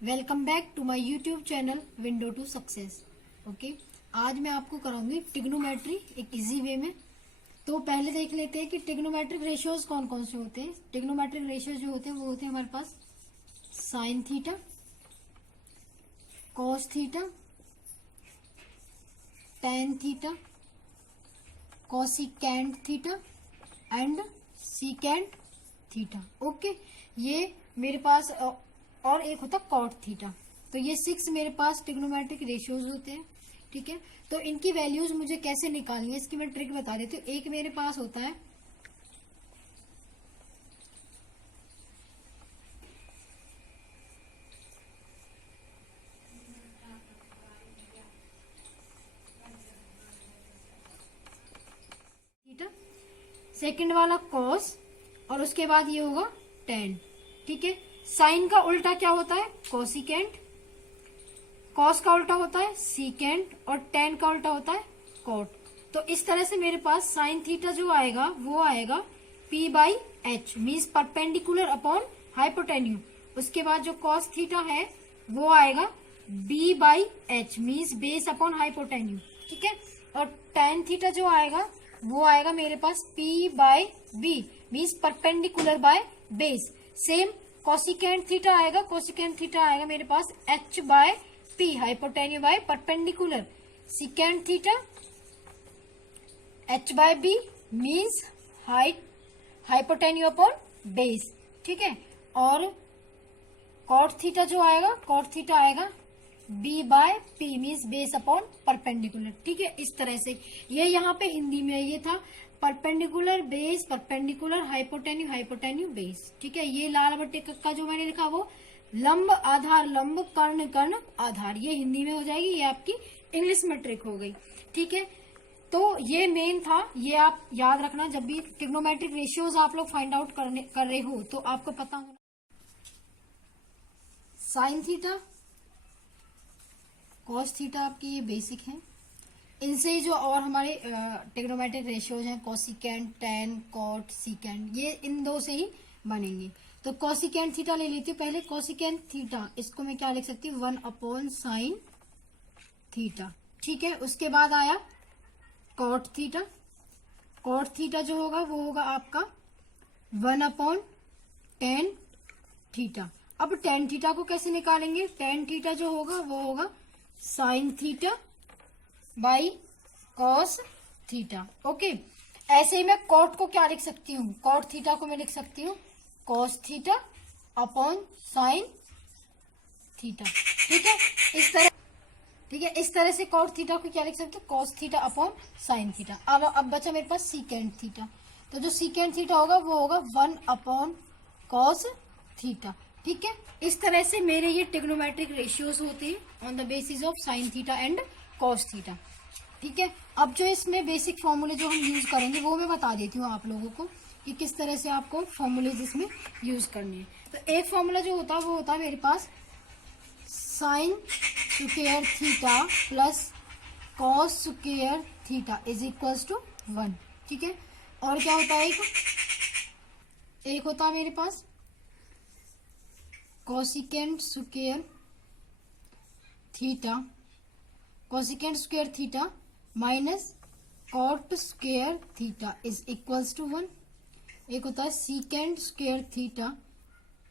Welcome back to my YouTube channel window to success. Okay, आज मैं आपको कराऊंगी trigonometry एक इजी वे में। तो पहले देख लेते हैं कि ट्रिग्नोमेट्रिक रेशियोज कौन कौन से होते हैं। ट्रिग्नोमेट्रिक रेशियोज जो होते हैं वो होते हैं हमारे पास sine theta, cos theta, tan theta, cosecant theta and secant theta. Okay, ये मेरे पास और एक होता कॉट थीटा। तो ये 6 मेरे पास ट्रिग्नोमेट्रिक रेशियोज होते हैं। ठीक है, तो इनकी वैल्यूज मुझे कैसे निकालनी है इसकी मैं ट्रिक बता देती हूँ। एक मेरे पास होता है थीटा, सेकंड वाला कॉस और उसके बाद ये होगा टेन। ठीक है, साइन का उल्टा क्या होता है कॉसिकेंट, कॉस का उल्टा होता है सीकेंट और टेन का उल्टा होता है कॉट। तो इस तरह से मेरे पास साइन थीटा जो आएगा वो आएगा P by H means perpendicular upon hypotenuse. उसके बाद जो कॉस थीटा है वो आएगा B by H means base upon hypotenuse. ठीक है, और टेन थीटा जो आएगा वो आएगा मेरे पास P by B means perpendicular by base. Same cosecant theta आएगा, कॉसिकेंट थीटा आएगा मेरे पास H by P hypotenuse by perpendicular. Secant theta H by B means height hypotenuse upon base. ठीक है, और कॉट थीटा जो आएगा, कॉट थीटा आएगा B by P means base upon perpendicular. ठीक है, इस तरह से ये यहाँ पे हिंदी में ये था परपेंडिकुलर बेस, परपेंडिकुलर हाइपोटेन्यू, हाइपोटेन्यू बेस। ठीक है, ये लाल बट्टे का जो मैंने लिखा वो लंब आधार, लंब कर्ण कर्ण आधार, ये हिंदी में हो जाएगी, ये आपकी इंग्लिश में ट्रिक हो गई। ठीक है, तो ये मेन था, ये आप याद रखना जब भी ट्रिग्नोमेट्रिक रेशियोज आप लोग फाइंड आउट कर रहे हो तो आपको पता होना साइन थीटा कॉस थीटा आपकी ये बेसिक है। इनसे ही जो और हमारे ट्रिग्नोमेट्रिक रेशियोज हैं कॉसिकेंट, टेन, कॉट, सीकेंट, ये इन दो से ही बनेंगे। तो कॉसिकेंट थीटा ले लेती हूँ पहले। कॉसिकेंट थीटा इसको मैं क्या लिख सकती हूँ 1 अपॉन साइन थीटा। ठीक है, उसके बाद आया कॉट थीटा, कॉट थीटा जो होगा वो होगा आपका 1 अपॉन टेन थीटा। अब टेन थीटा को कैसे निकालेंगे, टेन थीटा जो होगा वो होगा sine theta by cos theta. Okay, ऐसे ही मैं कॉट को क्या लिख सकती हूँ, कॉट थीटा को मैं लिख सकती हूँ cos theta upon sine theta. ठीक है, इस तरह, ठीक है, इस तरह से कॉट थीटा को क्या लिख सकते हैं cos theta upon sine theta. अब बचा मेरे पास सीकेंट थीटा, तो जो सीकेंट थीटा होगा वो होगा 1 अपॉन कॉस थीटा। ठीक है, इस तरह से मेरे ये ट्रिग्नोमेट्रिक रेशियोज होते हैं on the basis of sine theta and cos theta. ठीक है, अब जो इसमें बेसिक फॉर्मूले जो हम यूज करेंगे वो मैं बता देती हूँ आप लोगों को कि किस तरह से आपको फॉर्मूलेज इसमें यूज करने हैं। तो एक फॉर्मूला जो होता है वो होता है मेरे पास sine square theta plus cos square theta is equals to 1। ठीक है, और क्या होता है एक होता है मेरे पास cosecant square theta, cosecant square theta minus cot square theta is equals to 1। एक होता है secant square theta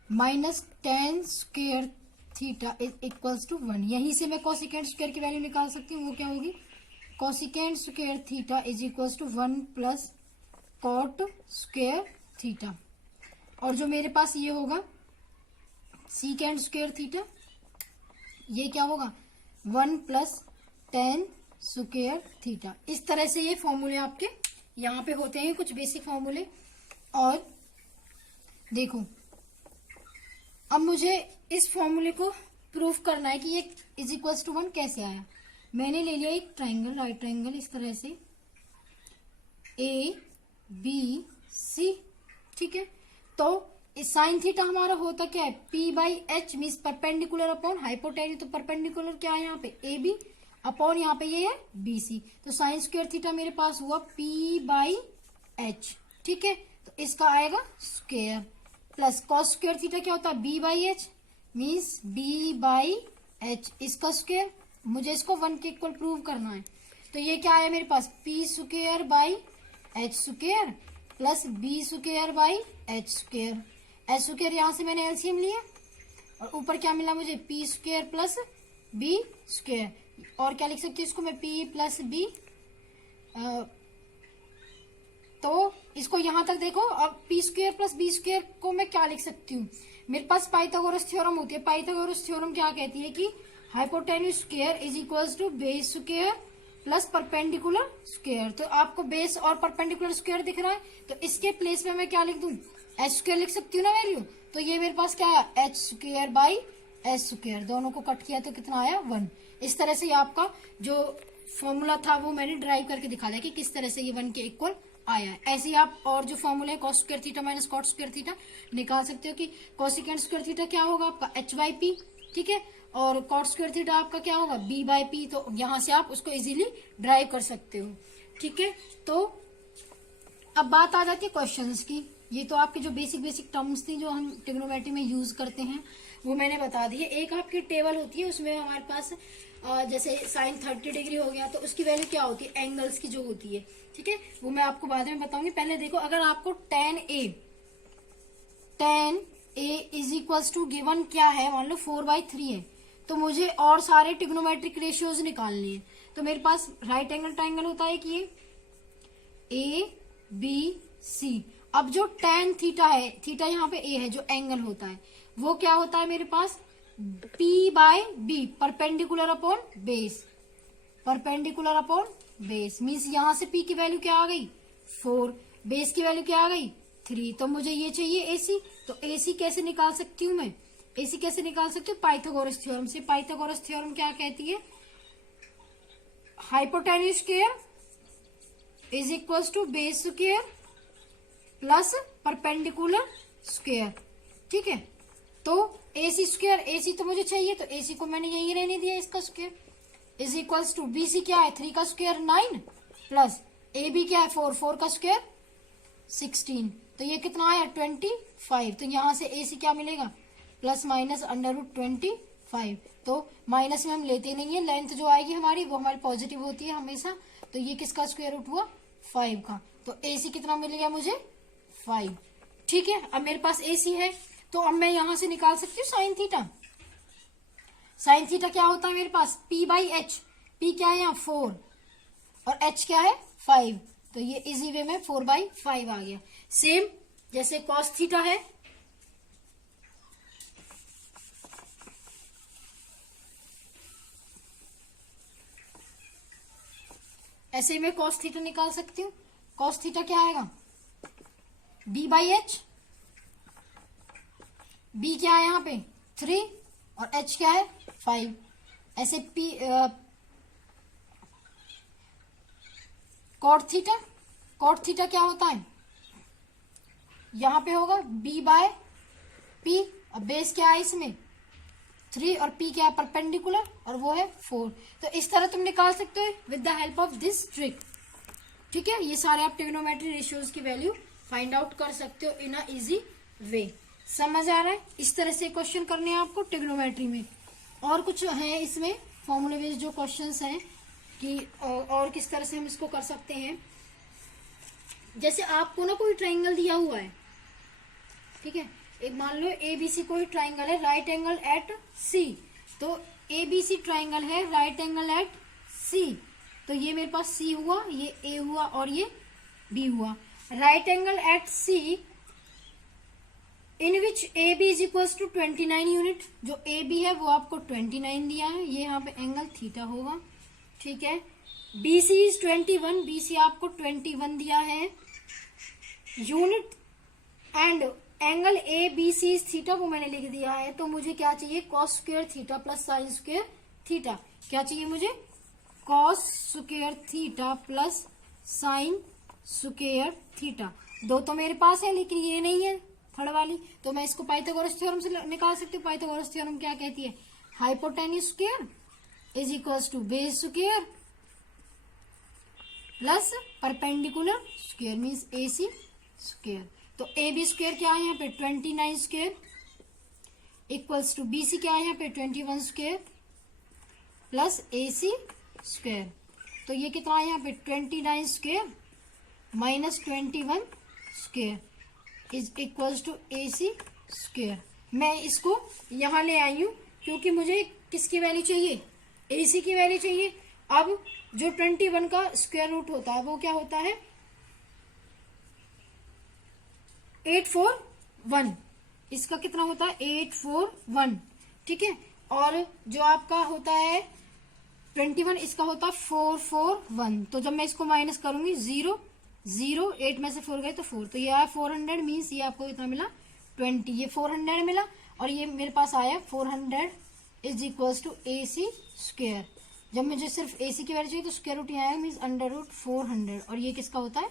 minus tan square theta is equals to 1। यहीं से मैं कॉसिकेंट स्क्वायर की वैल्यू निकाल सकती हूँ, वो क्या होगी cosecant square theta is equals to 1 plus cot square theta. और जो मेरे पास ये होगा सीकेंट स्क्वायर थीटा, ये क्या होगा 1 प्लस टेन स्क्वायर थीटा। इस तरह से ये फॉर्मूले आपके यहाँ पे होते हैं, कुछ बेसिक फॉर्मूले। और देखो अब मुझे इस फॉर्मूले को प्रूफ करना है कि ये इज इक्वल्स टू 1 कैसे आया। मैंने ले लिया एक ट्राइंगल, राइट ट्राइंगल, इस तरह से ABC। ठीक है, तो साइन थीटा हमारा होता क्या है P by H means perpendicular upon hypotenuse. तो परपेंडिकुलर क्या है यहाँ पे AB अपॉन यहाँ पे ये है BC। तो साइन स्क्वायर थीटा मेरे पास हुआ P बाई एच। ठीक है, तो इसका आएगा square plus cos square theta क्या होता है B by H means B by H, इसका स्क्वायर, मुझे इसको 1 के इक्वल प्रूव करना है। तो ये क्या है मेरे पास, P square by H square plus B square by H square. H square यहां से मैंने एलसीएम लिया और ऊपर क्या मिला मुझे, P square plus B square. और क्या लिख सकती हूँ इसको मैं, पी प्लस बी। तो इसको यहां तक देखो। अब P square plus B square को मैं क्या लिख सकती हूँ, मेरे पास पाइथागोरस थ्योरम होती है। पाइथागोरस थ्योरम क्या कहती है कि hypotenuse square is equals to base square plus perpendicular square. तो आपको बेस और परपेंडिकुलर स्क्वायर दिख रहा है, तो इसके प्लेस में मैं क्या लिख दूं, एच स्क्वायर लिख सकती हूँ ना वैल्यू। तो ये मेरे पास क्या है, H square by H square, दोनों को कट किया तो कितना आया, 1। इस तरह से आपका जो फॉर्मूला था वो मैंने ड्राइव करके दिखा दिया कि किस तरह से ये 1 के इक्वल आया है। ऐसे ही आप और जो फॉर्मूला है cos square theta minus cot square theta निकाल सकते हो कि कोसिकेंट स्क्वायर थीटा क्या होगा आपका, एच बाई पी, ठीक है, और कॉट स्क्वायर थीटा आपका क्या होगा, बी बाई पी। तो यहां से आप उसको इजीली ड्राइव कर सकते हो, ठीक है। तो अब बात आ जाती है क्वेश्चंस की। ये तो आपके जो बेसिक टर्म्स थी जो हम ट्रिग्नोमेट्री में यूज करते हैं वो मैंने बता दी है। एक आपकी टेबल होती है, उसमें हमारे पास जैसे साइन 30 डिग्री हो गया तो उसकी वैल्यू क्या होती है, एंगल्स की जो होती है, ठीक है, वो मैं आपको बाद में बताऊंगी। पहले देखो, अगर आपको tan A is equals to given क्या है, मान लो 4/3 है, तो मुझे और सारे ट्रिग्नोमेट्रिक रेशियोज निकालने हैं। तो मेरे पास राइट एंगल ट्राइंगल होता है कि ये ABC। अब जो tan थीटा है, थीटा यहाँ पे A है जो एंगल होता है, वो क्या होता है मेरे पास, P/B, perpendicular upon base, perpendicular upon base. Means यहां से P की वैल्यू क्या आ गई, 4, बेस की वैल्यू क्या आ गई, 3। तो मुझे ये चाहिए AC। तो AC कैसे निकाल सकती हूँ मैं, AC कैसे निकाल सकती हूँ, पाइथागोरस थ्योरम से। पाइथागोरस थ्योरम क्या कहती है, hypotenuse square is equals to base square plus perpendicular square, ठीक है। तो AC स्क्वायर, AC तो मुझे चाहिए, तो AC को मैंने यही रहने दिया, इसका square is equals to BC क्या है, 3 का स्क्वायर 9 प्लस AB क्या है, 4 का स्क्वायर 16। तो ये कितना आया, 25। तो यहां से AC क्या मिलेगा, प्लस माइनस √25। तो माइनस में हम लेते नहीं है, लेंथ जो आएगी हमारी वो हमारी पॉजिटिव होती है हमेशा। तो ये किसका स्क्वायर रूट हुआ, 5 का। तो AC कितना मिल गया मुझे, 5, ठीक है। अब मेरे पास AC है, तो अब मैं यहां से निकाल सकती हूँ साइन थीटा। साइन थीटा क्या होता है मेरे पास, P/H। P क्या है यहाँ, 4, और H क्या है, 5। तो ये इजी वे में 4/5 आ गया। सेम जैसे कॉस थीटा है, ऐसे ही मैं कॉस थीटा निकाल सकती हूँ। कॉस थीटा क्या आएगा, B/H। B क्या है यहाँ पे, 3, और H क्या है, 5। ऐसे कॉट थीटा, कॉट थीटा क्या होता है, यहां पे होगा B/P, और बेस क्या है इसमें, 3, और P क्या है, परपेंडिकुलर, और वो है 4। तो इस तरह तुम निकाल सकते हो with the help of this trick, ठीक है। ये सारे आप ट्रिग्नोमेट्री रेशियोज की वैल्यू फाइंड आउट कर सकते हो इन अ इजी वे। समझ आ रहा है, इस तरह से क्वेश्चन करने हैं आपको ट्रिग्नोमेट्री में। और कुछ है इसमें फॉर्मूले बेस्ड जो क्वेश्चंस हैं कि और किस तरह से हम इसको कर सकते हैं। जैसे आपको ना कोई ट्राइंगल दिया हुआ है, ठीक है, एक मान लो ABC कोई ट्राइंगल है, राइट एंगल एट C। तो ABC ट्राइंगल है, राइट एंगल एट C। तो ये मेरे पास C हुआ, ये A हुआ, और ये B हुआ। Right angle at C in which AB is equal to 29 unit. जो AB है वो आपको 29 दिया है, ये यहाँ पे एंगल थीटा होगा, ठीक है। BC इज 21, BC आपको 21 दिया है unit, and angle ABC is theta, वो मैंने लिख दिया है। तो मुझे क्या चाहिए, cos square theta plus sine square theta. क्या चाहिए मुझे, cos square theta plus sine square theta. दो तो मेरे पास है लेकिन ये नहीं है थर्ड वाली, तो मैं इसको पाइथागोरस थ्योरम से निकाल सकती हूँ। पाइथागोरस थ्योरम क्या कहती है, hypotenuse square is equals to base square plus perpendicular square means AC square. तो AB स्क्वायर क्या है यहाँ पे, 29 स्क्वायर इक्वल्स टू BC क्या है यहाँ पे 21 स्क्वायर प्लस AC स्क्वायर, तो ये कितना है यहाँ पे 29 square minus 21 square is equals to AC square. मैं इसको यहाँ ले आई हूँ क्योंकि मुझे किसकी वैल्यू चाहिए, AC की वैल्यू चाहिए। अब जो 21 का स्क्वायर रूट होता है वो क्या होता है 841, इसका कितना होता है 841, ठीक है। और जो आपका होता है 21 इसका होता है 441, तो जब मैं इसको माइनस करूंगी 0 0 8 में से 4 गए तो 4, तो ये आया 400 मीन्स ये आपको इतना मिला 20, ये 400 मिला और ये मेरे पास आया 400 is equals to AC square. जब मुझे सिर्फ AC की वैल्यू चाहिए तो स्क्वायर रूट यहाँ आया मीन्स अंडर रूट 400 और ये किसका होता है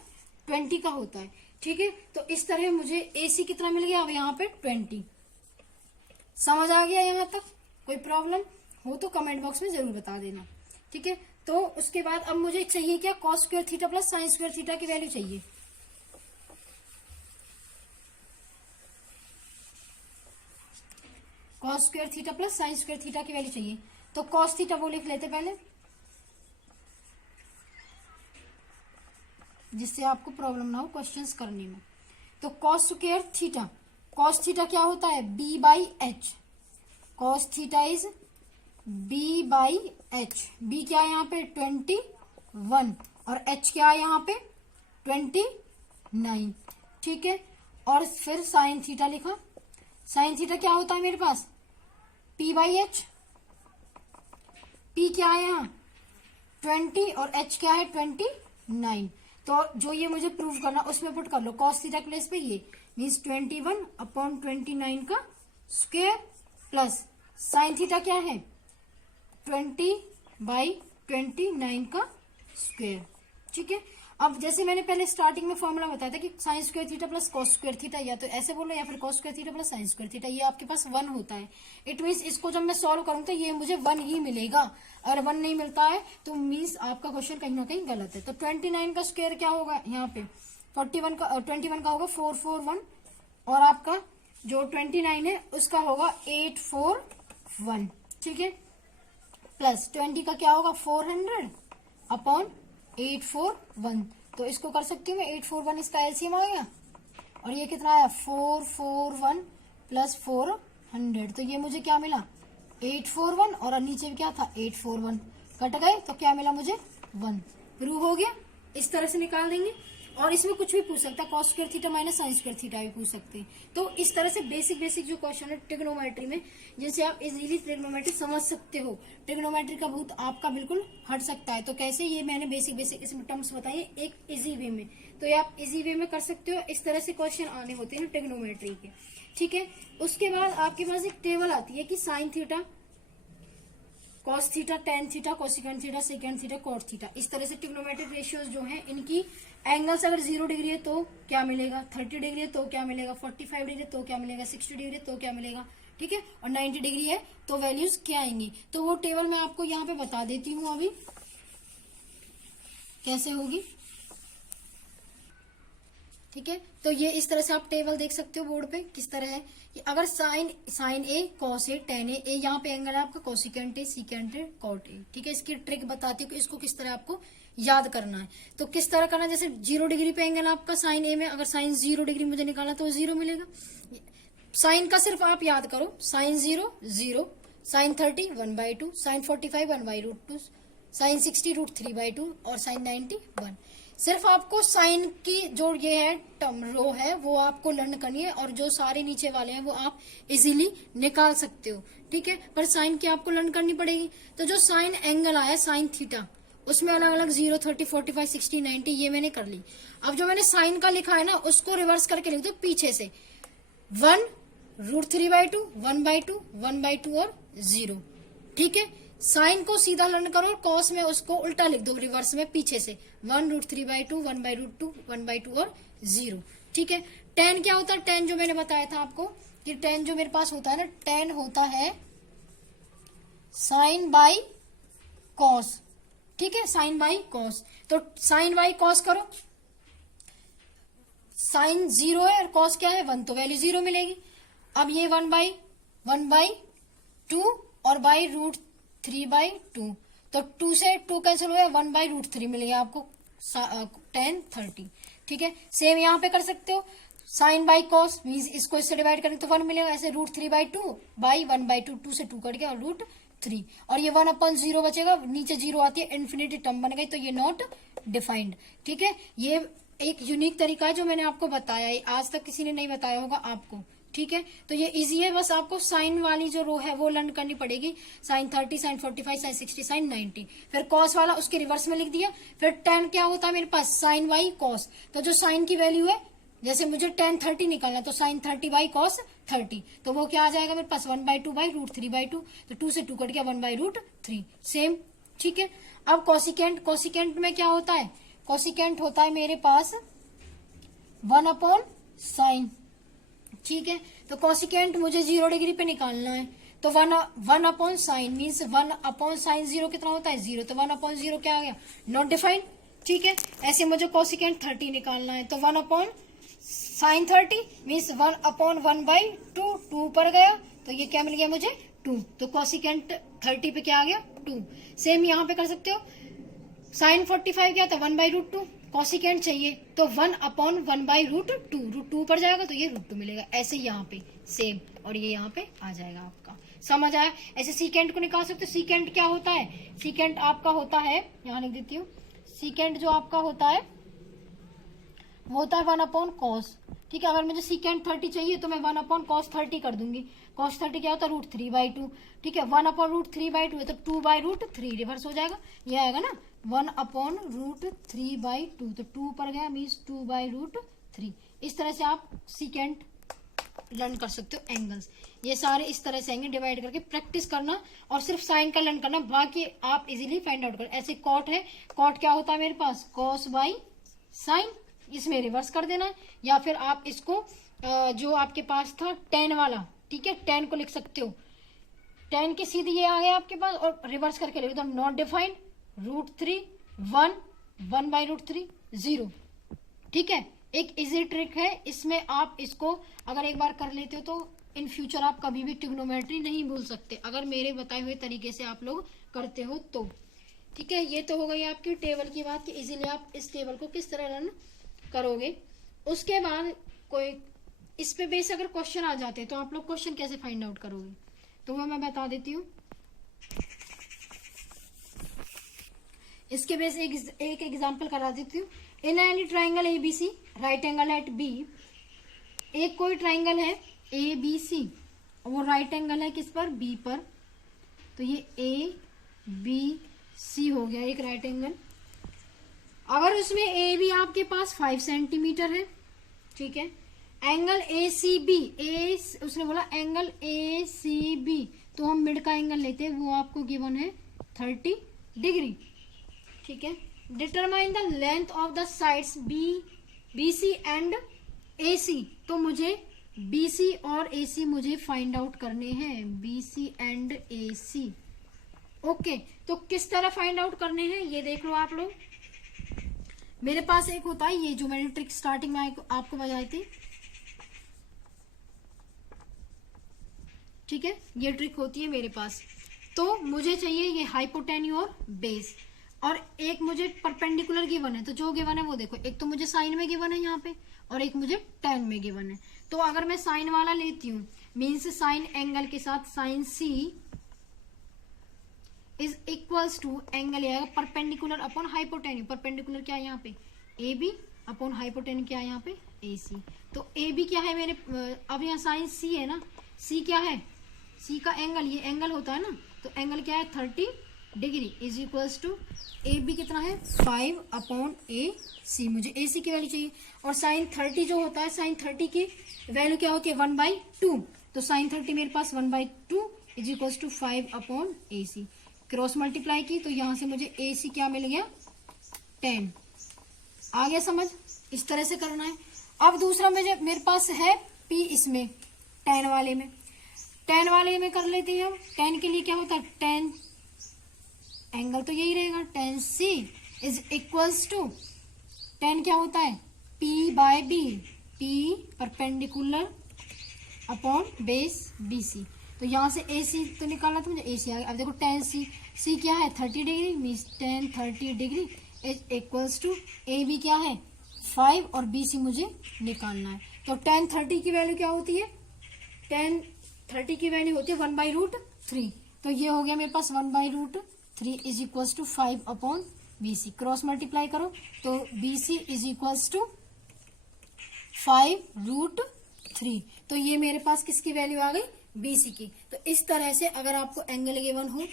20 का होता है, ठीक है। तो इस तरह मुझे AC कितना मिल गया, अब यहाँ पे 20। समझ आ गया यहाँ तक? कोई प्रॉब्लम हो तो कमेंट बॉक्स में जरूर बता देना, ठीक है। तो उसके बाद अब मुझे चाहिए क्या, cos square theta plus sine square theta की वैल्यू चाहिए। Cos square theta plus sine square theta की वैल्यू चाहिए, तो कॉस थीटा वो लिख लेते पहले, जिससे आपको प्रॉब्लम ना हो क्वेश्चंस करने में। तो cos square theta, cos theta क्या होता है B/H, cos theta is B/H। B क्या है यहाँ पे 21 और H क्या है यहाँ पे 29, ठीक है। और फिर साइन थीटा लिखा, साइन थीटा क्या होता है मेरे पास P/H, P क्या है यहाँ 20 और H क्या है 29, तो जो ये मुझे प्रूव करना उसमें पुट कर लो कॉस थीटा प्लेस पे, ये मीन्स 21/29 का स्क्वायर प्लस साइन थीटा क्या है 20/29 का स्क्वायर, ठीक है। अब जैसे मैंने पहले स्टार्टिंग में फॉर्मूला बताया था कि sign square theta plus cos square theta, या तो ऐसे बोलो या फिर cos square theta plus sine square theta, ये आपके पास 1 होता है। इट मीन्स इसको जब मैं सॉल्व करूँ तो ये मुझे 1 ही मिलेगा, अगर 1 नहीं मिलता है तो मीन्स आपका क्वेश्चन कहीं ना कहीं गलत है। तो 29 का स्क्वायर क्या होगा यहाँ पे 21 का होगा 441 और आपका जो 29 है उसका होगा 841, ठीक है। प्लस 20 का क्या होगा 400 अपॉन 841, तो इसको कर सकती हूँ मैं 841, इसका एलसीएम आ गया और ये कितना आया 441 प्लस 400, तो ये मुझे क्या मिला 841 और नीचे भी क्या था 841, कट गए तो क्या मिला मुझे 1। प्रूव हो गया, इस तरह से निकाल देंगे। और इसमें कुछ भी पूछ सकता है, cos square theta minus sign square theta भी पूछ सकते हैं। तो इस तरह से बेसिक जो क्वेश्चन है ट्रिग्नोमेट्री में, जिनसे आप इजीली ट्रिग्नोमेट्री समझ सकते हो, ट्रिग्नोमेट्री का भूत आपका बिल्कुल हट सकता है। तो कैसे, ये मैंने बेसिक इसमें टर्म्स बताइए एक इजी वे में, तो ये आप इजी वे में कर सकते हो। इस तरह से क्वेश्चन आने होते हैं ट्रिग्नोमेट्री के, ठीक है। उसके बाद आपके पास एक टेबल आती है कि sine theta, cos theta, tan theta, cosecant theta, secant theta, cot theta, इस तरह से ट्रिग्नोमेट्रिक रेशियोज जो हैं इनकी एंगल्स अगर 0 डिग्री है तो क्या मिलेगा, 30 डिग्री है तो क्या मिलेगा, 45 डिग्री है तो क्या मिलेगा, 60 डिग्री है तो क्या मिलेगा, ठीक है। और 90 डिग्री है तो वैल्यूज क्या आएंगी। तो वो टेबल मैं आपको यहाँ पे बता देती हूँ अभी कैसे होगी, ठीक है। तो ये इस तरह से आप टेबल देख सकते हो बोर्ड पे किस तरह है कि अगर sine A, cos A, tan A, यहाँ पे एंगल है आपका cosecant A, secant A, cot A, ठीक है। इसकी ट्रिक बताती हूँ कि इसको किस तरह आपको याद करना है। तो किस तरह करना है, जैसे 0 डिग्री पे एंगल आपका साइन ए में, अगर साइन 0 डिग्री मुझे निकाला तो 0 मिलेगा। साइन का सिर्फ आप याद करो, साइन 0 0, साइन 30 1/2, साइन 45 1/√2, साइन 60 √3/2 और साइन 90 1। सिर्फ आपको साइन की जो ये है टर्म रो है वो आपको लर्न करनी है, और जो सारे नीचे वाले हैं वो आप इजीली निकाल सकते हो, ठीक है। पर साइन की आपको लर्न करनी पड़ेगी। तो जो साइन एंगल आया साइन थीटा, उसमें अलग अलग 0, 30, 45, 60, 90 ये मैंने कर ली। अब जो मैंने साइन का लिखा है ना उसको रिवर्स करके लिख दो पीछे से, 1 √3/2, 1/2, 1/2 और 0, ठीक है। साइन को सीधा लर्न करो और कॉस में उसको उल्टा लिख दो रिवर्स में पीछे से, 1 √3/2, 1/2, 1/2 और 0, ठीक है। टेन क्या होता है, टेन जो मैंने बताया था आपको कि टेन जो मेरे पास होता है ना, टेन होता है साइन बाई कॉस, ठीक है, साइन बाई कॉस। तो साइन बाई कॉस करो, साइन 0 है और कॉस क्या है 1, तो वैल्यू 0 मिलेगी। अब ये 1/√3 1/2 और बाई √3/2, तो 2 से 2 कैंसिल हुआ, 1/√3 मिल गया आपको tan 30। ठीक है, सेम यहाँ पे कर सकते हो, साइन बाई कॉस मीन्स इसको इससे डिवाइड करें तो 1 मिलेगा, ऐसे √3/2 बाई 1/2, 2 से 2 कट गया और √3, और ये 1/0 बचेगा, नीचे 0 आती है, इन्फिनिटी टर्म बन गई, तो ये नॉट डिफाइंड। ठीक है, ये एक यूनिक तरीका है जो मैंने आपको बताया है, आज तक किसी ने नहीं बताया होगा आपको। ठीक है, तो ये इजी है, बस आपको साइन वाली जो रो है वो लर्न करनी पड़ेगी, साइन 30, साइन 45, साइन 60, साइन 90, फिर कॉस वाला उसके रिवर्स में लिख दिया, फिर tan क्या होता है मेरे पास, साइन बाई कॉस, तो जो साइन की वैल्यू है, जैसे मुझे tan 30 निकालना, तो साइन 30 बाई कॉस 30, तो वो क्या आ जाएगा मेरे पास 1/2 बाई √3/2, तो 2 से 2 कट गया 1/√3, सेम। ठीक है, अब कॉसिकेंट, कॉसिकेंट में क्या होता है, कॉसिकेंट होता है मेरे पास 1/sin। ठीक है, तो कॉसिकेंट मुझे 0 डिग्री पे निकालना है, तो 1/sin मीन्स 1/sin 0 कितना होता है 0, तो 1/0 क्या आ गया, नॉट डिफाइंड। ठीक है, ऐसे मुझे कॉसिकेंट 30 निकालना है, तो 1/sin 30 मीन्स 1/1/2, 2 पर गया, तो ये क्या मिल गया मुझे 2, तो कॉसिकेंट 30 पे क्या आ गया 2। सेम यहाँ पे कर सकते हो, साइन 45 क्या था 1/√2, कॉसिकेंट चाहिए तो 1/1/√2, √2 पर जाएगा तो ये √2 मिलेगा, ऐसे यहाँ पे सेम, और ये यहाँ पे आ जाएगा आपका, समझ आया। ऐसे सीकेंट को निकाल सकते हो, सीकेंट क्या होता है, सीकेंट आपका होता है, यहाँ लिख देती हूँ, सीकेंट जो आपका होता है वो होता है 1/cos। ठीक है, अगर मुझे सीकेंट 30 चाहिए तो मैं 1/cos 30 कर दूंगी, cos 30 क्या होता है √3/2। ठीक है, 1/√3/2 है तो 2/√3 रिवर्स हो जाएगा, ये आएगा ना 1/√3/2, तो 2 पर गया मीन्स 2/√3। इस तरह से आप सीकेंट लर्न कर सकते हो एंगल्स, ये सारे इस तरह से आएंगे, डिवाइड करके प्रैक्टिस करना और सिर्फ साइन का लर्न करना, बाकी आप इजीली फाइंड आउट कर। ऐसे कॉट है, कॉट क्या होता है मेरे पास cos बाई साइन, इसमें रिवर्स कर देना है, या फिर आप इसको जो आपके पास था tan वाला, ठीक है, tan को लिख सकते हो, tan के सीधे ये आ गया आपके पास और रिवर्स करके लिख दो नॉट डिफाइंड, √3 1 1/√3 0। ठीक है, एक इजी ट्रिक है, इसमें आप इसको अगर एक बार कर लेते हो तो इन फ्यूचर आप कभी भी ट्रिग्नोमेट्री नहीं भूल सकते, अगर मेरे बताए हुए तरीके से आप लोग करते हो तो। ठीक है, ये तो हो गई आपकी टेबल की बात कि इजीली आप इस टेबल को किस तरह रन करोगे। उसके बाद कोई इस पे बेस अगर क्वेश्चन आ जाते हैं तो आप लोग क्वेश्चन कैसे फाइंड आउट करोगे, तो वो मैं बता देती हूँ। इसके बेस एक एग्जांपल करा देती हूँ। In any triangle ABC, right angle at B, एक कोई ट्राइंगल है ABC और वो राइट एंगल है किस पर, B पर, तो ये ABC हो गया एक राइट एंगल। अगर उसमें AB आपके पास 5 सेंटीमीटर है, ठीक है, एंगल ACB, उसने बोला एंगल ACB, तो हम मिड का एंगल लेते हैं, वो आपको गिवन है 30 डिग्री। ठीक है, determine the length of the sides BC and AC, तो मुझे BC और AC मुझे फाइंड आउट करने हैं, BC एंड AC। ओके, तो किस तरह फाइंड आउट करने हैं ये देख लो आप लोग। मेरे पास एक होता है, ये जो मैंने ट्रिक स्टार्टिंग में आपको बताई थी, ठीक है, ये ट्रिक होती है मेरे पास। तो मुझे चाहिए ये हाइपोटेन्यू और बेस, और एक मुझे परपेंडिकुलर गिवन है, तो जो गिवन है वो देखो, एक तो मुझे साइन में गिवन है यहाँ पे और एक मुझे tan में गिवन है। तो अगर मैं साइन वाला लेती हूँ मीन्स साइन एंगल के साथ sine C is equals to angle आएगा परपेंडिकुलर अपॉन हाइपोटेन्यू, परपेंडिकुलर क्या है यहाँ पे AB अपॉन हाइपोटेन्यू क्या है यहाँ पे AC। तो AB क्या है मेरे, अब यहाँ साइन C है ना, C क्या है, C का एंगल, ये एंगल होता है ना, तो एंगल क्या है 30 degree is equals to AB कितना है 5 अपॉन AC, मुझे AC की वैल्यू चाहिए। और साइन 30 जो होता है, साइन 30 की वैल्यू क्या होती है 1/2, तो साइन 30 मेरे पास 1/2 is equals to 5 upon AC। Cross multiply की तो यहां से मुझे AC क्या मिल गया 10। आ गया समझ, इस तरह से करना है। अब दूसरा मेरे पास है P, इसमें tan वाले में, tan वाले में कर लेते हैं हम। tan के लिए क्या होता है, tan एंगल तो यही रहेगा, tan C is equals to, tan क्या होता है P/B, P perpendicular upon base BC। तो यहाँ से ए सी तो निकालना था मुझे, ए सी आ गया। अब देखो tan सी, सी क्या है 30 degree, means tan 30 degree is equals to A B क्या है 5 और बी सी मुझे निकालना है। तो tan 30 की वैल्यू क्या होती है, tan 30 की वैल्यू होती है 1/√3। तो ये हो गया मेरे पास 1/√3 is equals to 5 upon B C. Cross multiply करो तो B C is equals to 5√3। तो ये मेरे पास किसकी वैल्यू आ गई, बीसी की। तो इस तरह से अगर आपको एंगल गिवन हो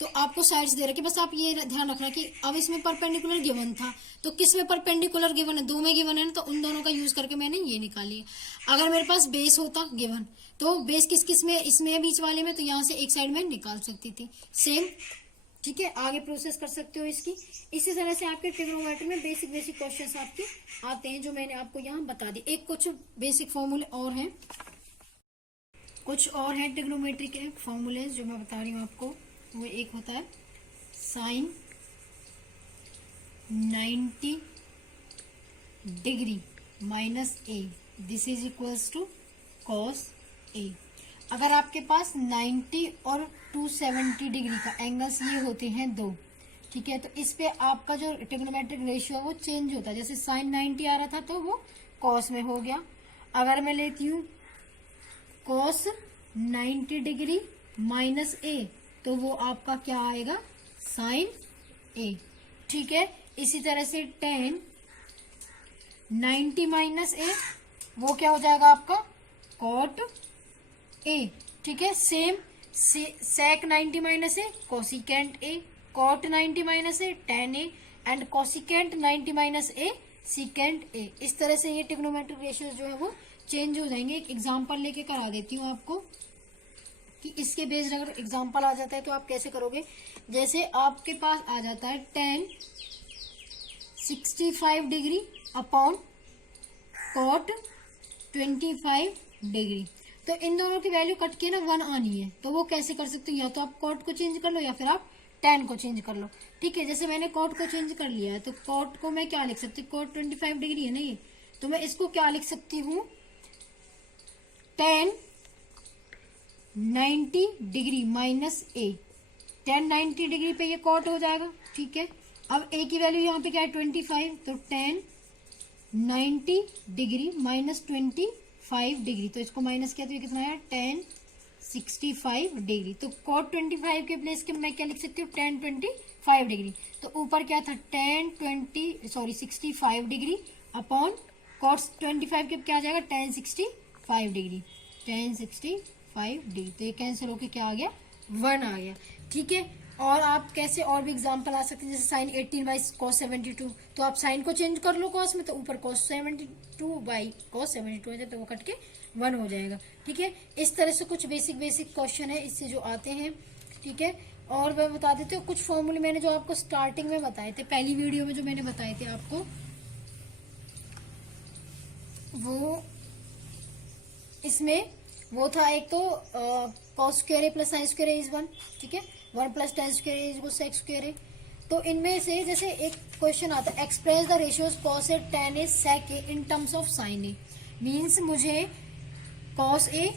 तो आपको साइड्स दे रखे, बस आप ये ध्यान रखना कि अब इसमें परपेंडिकुलर गिवन था तो किस में परपेंडिकुलर गिवन है, दो में गिवन है ना, तो उन दोनों का यूज करके मैंने ये निकाली है। अगर मेरे पास बेस होता गिवन तो बेस किस किस में, इसमें बीच वाले में, तो यहाँ से एक साइड में निकाल सकती थी सेम। ठीक है, आगे प्रोसेस कर सकते हो इसकी। इसी तरह से आपके ट्रिग्नोमेट्री में बेसिक क्वेश्चंस आपके आते हैं जो मैंने आपको यहाँ बता दी। एक कुछ बेसिक फॉर्मूले और हैं, कुछ और हैं ट्रिग्नोमेट्री के फॉर्मूले जो मैं बता रही हूँ आपको। वो एक होता है sine 90 degree minus A, this is equals to cos A. अगर आपके पास 90 और 270 डिग्री का एंगल्स ये होते हैं दो, ठीक है, तो इस पे आपका जो ट्रिग्नोमेट्रिक रेशियो है वो चेंज होता है। जैसे साइन 90 आ रहा था तो वो कॉस में हो गया। अगर मैं लेती हूँ कॉस 90 डिग्री माइनस ए तो वो आपका क्या आएगा साइन ए। ठीक है, इसी तरह से tan 90 माइनस ए वो क्या हो जाएगा आपका कॉट ए। ठीक है, same sec 90 minus A cosecant A, cot 90 minus A tan A and cosecant 90 minus A secant A. इस तरह से ये ट्रिग्नोमेट्रिक रेशियो जो है वो चेंज हो जाएंगे। एक एग्जांपल लेके करा देती हूँ आपको कि इसके बेस्ड अगर एग्जांपल आ जाता है तो आप कैसे करोगे। जैसे आपके पास आ जाता है tan 65 degree upon cot 25 degree, तो इन दोनों की वैल्यू कट के ना 1 आनी है। तो वो कैसे कर सकते हो, या तो आप कॉट को चेंज कर लो या फिर आप tan को चेंज कर लो। ठीक है, जैसे मैंने कॉट को चेंज कर लिया है तो कॉट को मैं क्या लिख सकती हूँ, कॉट 25 डिग्री है ना ये, तो मैं इसको क्या लिख सकती हूँ tan 90 degree minus A. tan 90 degree पे ये कॉट हो जाएगा। ठीक है, अब ए की वैल्यू यहाँ पे क्या है 25, तो tan 90 डिग्री माइनस 25 डिग्री, तो इसको माइनस किया तो ये कितना है tan 65 डिग्री। तो cot 25 के प्लेस के मैं क्या लिख सकती हूँ tan 25 डिग्री। तो ऊपर क्या था tan 65 डिग्री अपॉन cot 25 के क्या आ जाएगा tan 65 डिग्री, tan 65 डिग्री। तो ये कैंसिल होके क्या आ गया 1 आ गया। ठीक है, और आप कैसे और भी एग्जांपल आ सकते हैं, जैसे साइन 18 बाई cos 72, तो आप साइन को चेंज कर लो cos में, तो ऊपर cos 72 बाई cos 72 हो जाए तो वो कट के 1 हो जाएगा। ठीक है, इस तरह से कुछ बेसिक क्वेश्चन है इससे जो आते हैं। ठीक है, और मैं बता देती हूँ कुछ फॉर्मूले मैंने जो आपको स्टार्टिंग में बताए थे, पहली वीडियो में जो मैंने बताए थे आपको, वो इसमें वो था एक तो cos square A plus sine square A is 1। ठीक है, 1 plus tan square A is sec square A. तो इनमें से जैसे एक क्वेश्चन आता है express the ratios cos A tan A sec A in terms of sin A, means मुझे cos A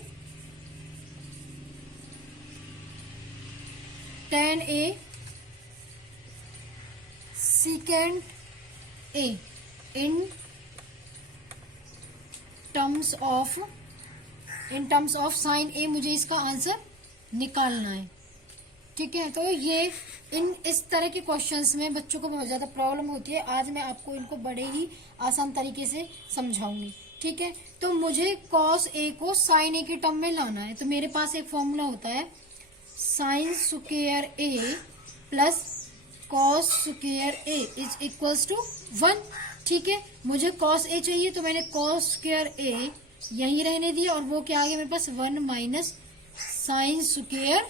tan A secant A in terms of sine A, मुझे इसका आंसर निकालना है। ठीक है, तो ये इस तरह के क्वेश्चंस में बच्चों को बहुत ज्यादा प्रॉब्लम होती है। आज मैं आपको इनको बड़े ही आसान तरीके से समझाऊंगी। ठीक है, तो मुझे cos ए को sin ए के टर्म में लाना है। तो मेरे पास एक फॉर्मूला होता है sin square A plus cos square A is equals to 1। ठीक है, मुझे cos ए चाहिए तो मैंने cos स्क्वायर ए यहीं रहने दिया और वो क्या आ गया मेरे पास 1 माइनस साइन स्क्वायर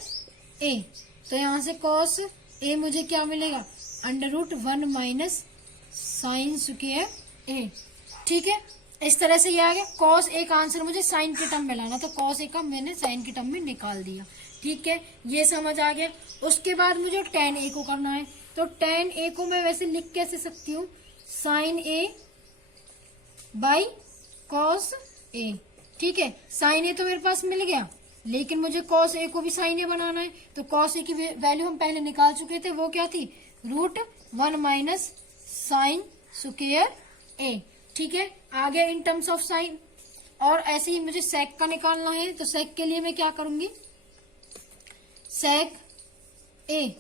ए। तो यहाँ से cos ए मुझे क्या मिलेगा √1 माइनस साइन स्क्वायर ए। ठीक है, इस तरह से ये आ गया। cos ए का आंसर मुझे साइन के टर्म में लाना, तो cos ए का मैंने साइन के टर्म में निकाल दिया। ठीक है, ये समझ आ गया। उसके बाद मुझे tan ए को करना है, तो tan ए को मैं वैसे लिख कैसे सकती हूँ sign A by cos A. ठीक है, साइन ए तो मेरे पास मिल गया, लेकिन मुझे कॉस ए को भी साइन ए बनाना है, तो कॉस ए की वैल्यू हम पहले निकाल चुके थे, वो क्या थी, √1 माइनस साइन स्क्वायर ए। ठीक है, आ गया इन टर्म्स ऑफ साइन। और ऐसे ही मुझे सेक का निकालना है, तो सेक के लिए मैं क्या करूंगी, सेक ए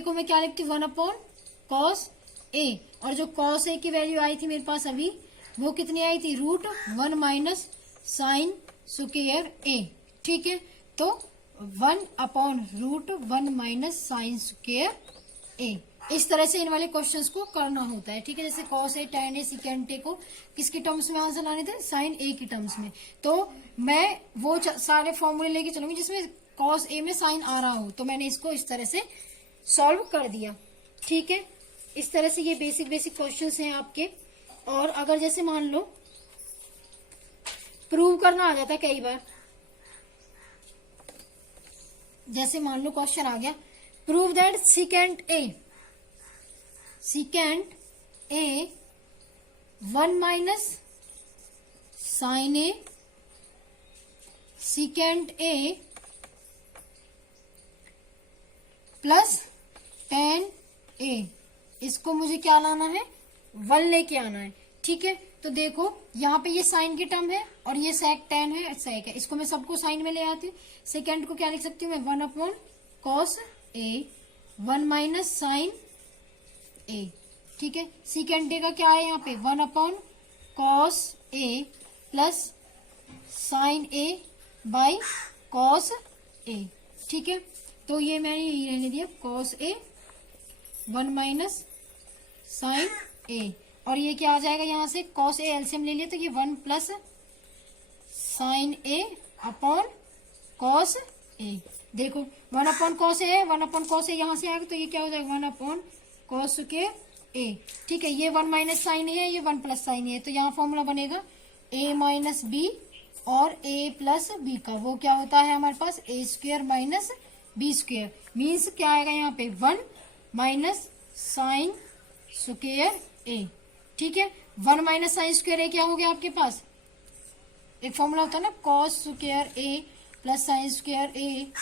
को मैं क्या लिखती हूँ, 1/cos ए। और जो cos ए की वैल्यू आई थी मेरे पास अभी, वो कितनी आई थी, √1 माइनस साइन स्क्वायर ए। ठीक है, तो 1/√1 माइनस साइन स्क्वायर ए। इस तरह से इन वाले क्वेश्चंस को करना होता है। ठीक है, जैसे cos A, tan A, secant ए को किसकी टर्म्स में आंसर लाने थे, साइन ए की टर्म्स में। तो मैं वो सारे फॉर्मूले लेके चलूंगी जिसमें cos ए में साइन आ रहा हो, तो मैंने इसको इस तरह से सॉल्व कर दिया। ठीक है, इस तरह से ये बेसिक क्वेश्चंस हैं आपके। और अगर जैसे मान लो प्रूव करना आ जाता कई बार, जैसे मान लो क्वेश्चन आ गया, prove that secant A 1 minus sine A, secant A plus tan A, इसको मुझे क्या लाना है, 1 लेके आना है। ठीक है, तो देखो यहाँ पे ये साइन की टर्म है और ये सेक tan है, सेक है, इसको मैं सबको साइन में ले आती हूँ। सेकेंड को क्या लिख सकती हूँ मैं, 1/cos ए, 1 माइनस साइन ए। ठीक है, secant ए का क्या है यहाँ पे, 1/cos A plus sign A by cos A. ठीक है, तो ये मैंने यही रहने दिया, cos ए 1 माइनस साइन ए, और ये क्या आ जाएगा यहाँ से, cos ए एलसीएम ले लिया तो ये 1 प्लस साइन ए अपॉन cos ए। देखो 1/cos ए, 1/cos ए यहाँ से आएगा तो ये क्या हो जाएगा, 1/cos स्क्वायर ए। ठीक है, ये 1 माइनस साइन ए है, ये 1 प्लस साइन ए है, तो यहाँ फॉर्मूला बनेगा a माइनस बी और a प्लस बी का, वो क्या होता है हमारे पास, a square minus B square. Means क्या आएगा यहाँ पे, 1 माइनस साइन स्क्वायर ए। ठीक है, 1 माइनस साइन स्क्वायर ए क्या हो गया आपके पास, एक फॉर्मूला होता है ना, cos square A plus sine square A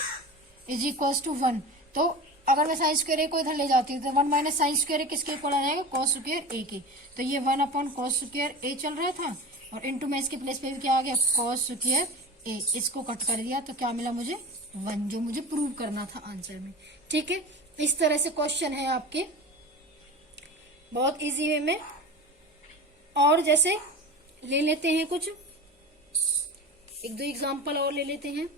is equal to 1। तो अगर मैं साइन स्क्वायर ए को इधर ले जाती हूँ तो 1 माइनस साइन स्क्वायर ए किसके इक्वल आ जाएगा, cos स्क्वायर ए के। तो ये 1/cos स्क्वायर ए चल रहा था और इनटू में इसके प्लेस पे भी क्या आ गया, cos स्क्वायर ए। इसको कट कर दिया तो क्या मिला मुझे, 1, जो मुझे प्रूव करना था आंसर में। ठीक है, इस तरह से क्वेश्चन है आपके, बहुत इजी वे में। और जैसे ले लेते हैं कुछ, 1-2 एग्जाम्पल और ले लेते हैं।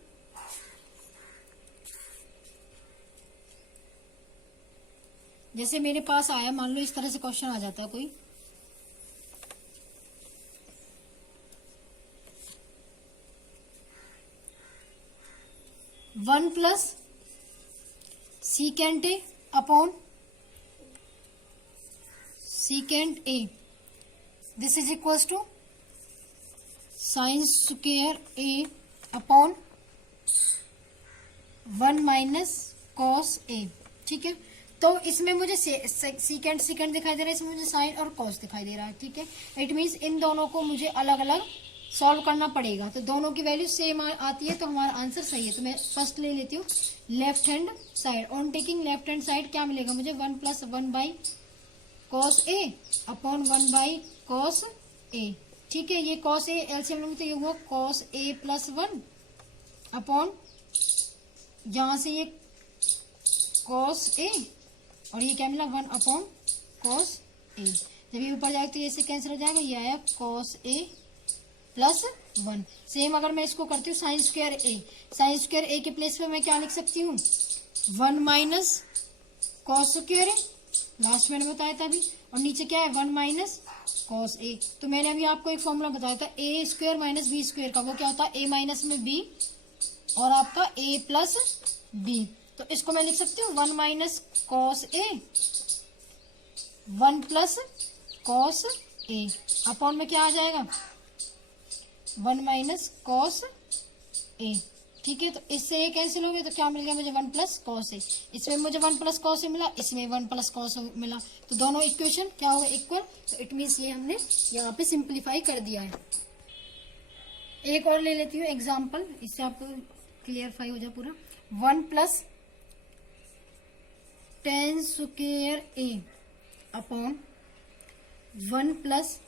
जैसे मेरे पास आया, मान लो इस तरह से क्वेश्चन आ जाता है कोई, one plus secant A upon secant A, this is equal to sine square A upon 1 minus cos A. ठीक है, तो इसमें मुझे secant दिखाई दे रहा है, इसमें मुझे साइन और cos दिखाई दे रहा है। ठीक है, इट मीन्स इन दोनों को मुझे अलग अलग सॉल्व करना पड़ेगा, तो दोनों की वैल्यू सेम आती है तो हमारा आंसर सही है। तो मैं फर्स्ट ले लेती हूँ left hand side. On taking left hand side क्या मिलेगा मुझे, 1 plus 1 by cos A upon 1 by cos A. ठीक है, ये cos ए एलसीएम लूंगी तो ये हुआ cos ए प्लस 1 अपॉन, यहाँ से ये cos ए और ये क्या मिला, 1 अपॉन cos ए। जब ये ऊपर जाएगा तो ये से कैंसिल हो जाएगा, ये आया cos ए प्लस 1। सेम अगर मैं इसको करती हूँ sine square A, sign square ए के प्लेस पे मैं क्या लिख सकती हूँ, 1 माइनस cos स्क्वायर ए, लास्ट मैंने बताया था अभी, और नीचे क्या है, 1 माइनस cos ए। तो मैंने अभी आपको एक फॉर्मूला बताया था ए स्क्वायर माइनस बी स्क्वायर का, वो क्या होता है, ए माइनस में बी और आपका ए प्लस बी। तो इसको मैं लिख सकती हूँ 1 माइनस cos ए 1 प्लस cos ए अपॉन में क्या आ जाएगा, 1 माइनस cos ए। ठीक है, तो इससे ये कैंसिल हो गया तो क्या मिल गया मुझे, 1 प्लस cos ए। इसमें मुझे 1 प्लस cos ए मिला, इसमें 1 प्लस cos ए मिला, तो दोनों इक्वेशन क्या हो गए, इक्वल। तो इट मीन्स ये हमने यहाँ पे सिंप्लीफाई कर दिया है। एक और ले लेती हूँ एग्जाम्पल, इससे आपको क्लियरफाई हो जाए पूरा। 1 plus ten square A upon 1 plus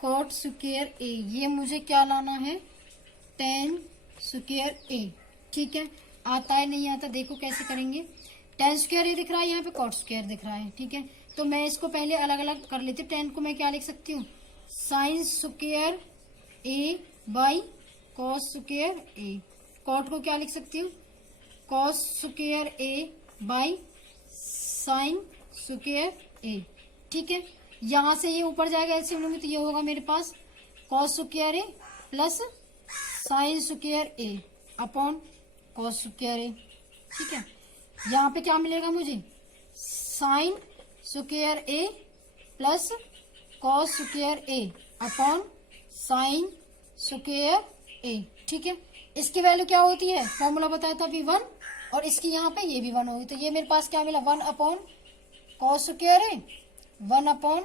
cot square ए, ये मुझे क्या लाना है, टेन स्क्वायर ए। ठीक है, आता है नहीं आता देखो कैसे करेंगे। टेन स्क्वायर ए दिख रहा है, यहाँ पे कॉट स्क्वायर दिख रहा है। ठीक है, तो मैं इसको पहले अलग अलग कर लेती हूँ। टेन को मैं क्या लिख सकती हूँ, sine square A by cos square A. Cot को क्या लिख सकती हूँ, cos square A by sine square A. ठीक है, यहां से ये ऊपर जाएगा एलसीएम लूंगी तो ये होगा मेरे पास cos square A plus sine square A upon cos square A. ठीक है, यहाँ पे क्या मिलेगा मुझे, sign square A plus cos square A upon sine square A. ठीक है, इसकी वैल्यू क्या होती है, फॉर्मूला बताया था V1, और इसकी यहाँ पे ये भी 1 होगी, तो ये मेरे पास क्या मिला, 1 upon cos square A 1 upon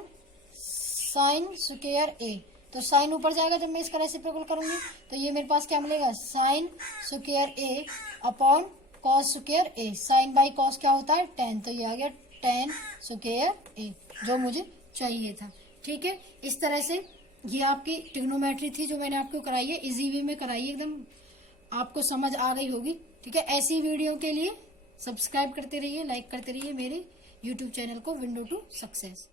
sine square A. तो साइन ऊपर जाएगा जब मैं इसका रेसिप्रोकल करूंगी, तो ये मेरे पास क्या मिलेगा, sine square A upon cos square A. Sine by cos क्या होता है, टेन, तो ये आ गया टेन स्क्वायर ए जो मुझे चाहिए था। ठीक है, इस तरह से ये आपकी ट्रिग्नोमेट्री थी जो मैंने आपको कराई है, इजी वे में कराई है, एकदम आपको समझ आ गई होगी। ठीक है, ऐसी वीडियो के लिए सब्सक्राइब करते रहिए, लाइक करते रहिए मेरे यूट्यूब चैनल को, विंडो टू सक्सेस।